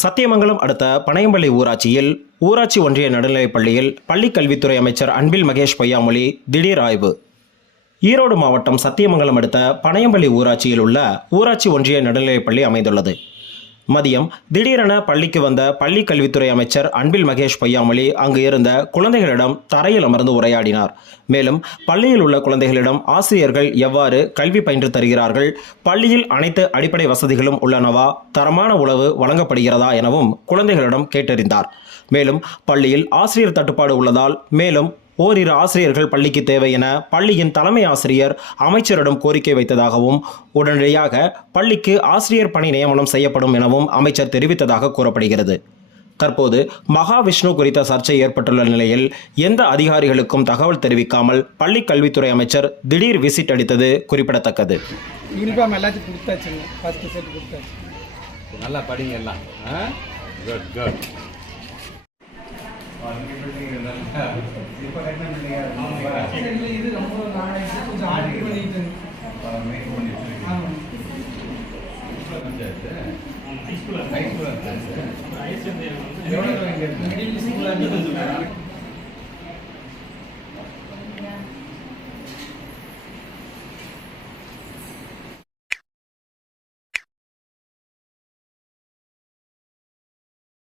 சத்தியமங்கலம் அடுத்த பனையம்பள்ளி ஊராட்சியில் ஊராட்சி ஒன்றிய நடுநிலைப் பள்ளியில் பள்ளிக் கல்வித்துறை அமைச்சர் அன்பில் மகேஷ் பொய்யாமொழி திடீர் ஆய்வு. ஈரோடு மாவட்டம் சத்தியமங்கலம் அடுத்த பனையம்பள்ளி ஊராட்சியில் உள்ள ஊராட்சி ஒன்றிய நடுநிலைப் பள்ளி அமைந்துள்ளது. மதியம் திடீரென பள்ளிக்கு வந்த பள்ளி கல்வித்துறை அமைச்சர் அன்பில் மகேஷ் பொய்யாமொழி அங்கு இருந்த குழந்தைகளிடம் தரையில் அமர்ந்து உரையாடினார். மேலும் பள்ளியில் உள்ள குழந்தைகளிடம் ஆசிரியர்கள் எவ்வாறு கல்வி பயின்று தருகிறார்கள் பள்ளியில் அனைத்து அடிப்படை வசதிகளும் உள்ளனவா தரமான உணவு வழங்கப்படுகிறதா எனவும் குழந்தைகளிடம் கேட்டறிந்தார். மேலும் பள்ளியில் ஆசிரியர் தட்டுப்பாடு உள்ளதால் மேலும் ஓரிரு ஆசிரியர்கள் பள்ளிக்கு தேவை என பள்ளியின் தலைமை ஆசிரியர் அமைச்சரிடம் கோரிக்கை வைத்ததாகவும் உடனடியாக பள்ளிக்கு ஆசிரியர் பணி நியமனம் செய்யப்படும் எனவும் அமைச்சர் தெரிவித்ததாக கூறப்படுகிறது. தற்போது மகாவிஷ்ணு குறித்த சர்ச்சை ஏற்பட்டுள்ள நிலையில் எந்த அதிகாரிகளுக்கும் தகவல் தெரிவிக்காமல் பள்ளி கல்வித்துறை அமைச்சர் திடீர் விசிட் அடித்தது குறிப்பிடத்தக்கது. யூனிஃபார்ம் எல்லாத்தையும் கொடுத்தாச்சு. நல்லா படிங்க எல்லாம். குட் குட் இது ரொம்ப நாளைக்கு கொஞ்சம் ஆர்டர் பண்ணிட்டு ஆமாம் மிடில் ஸ்கூலில்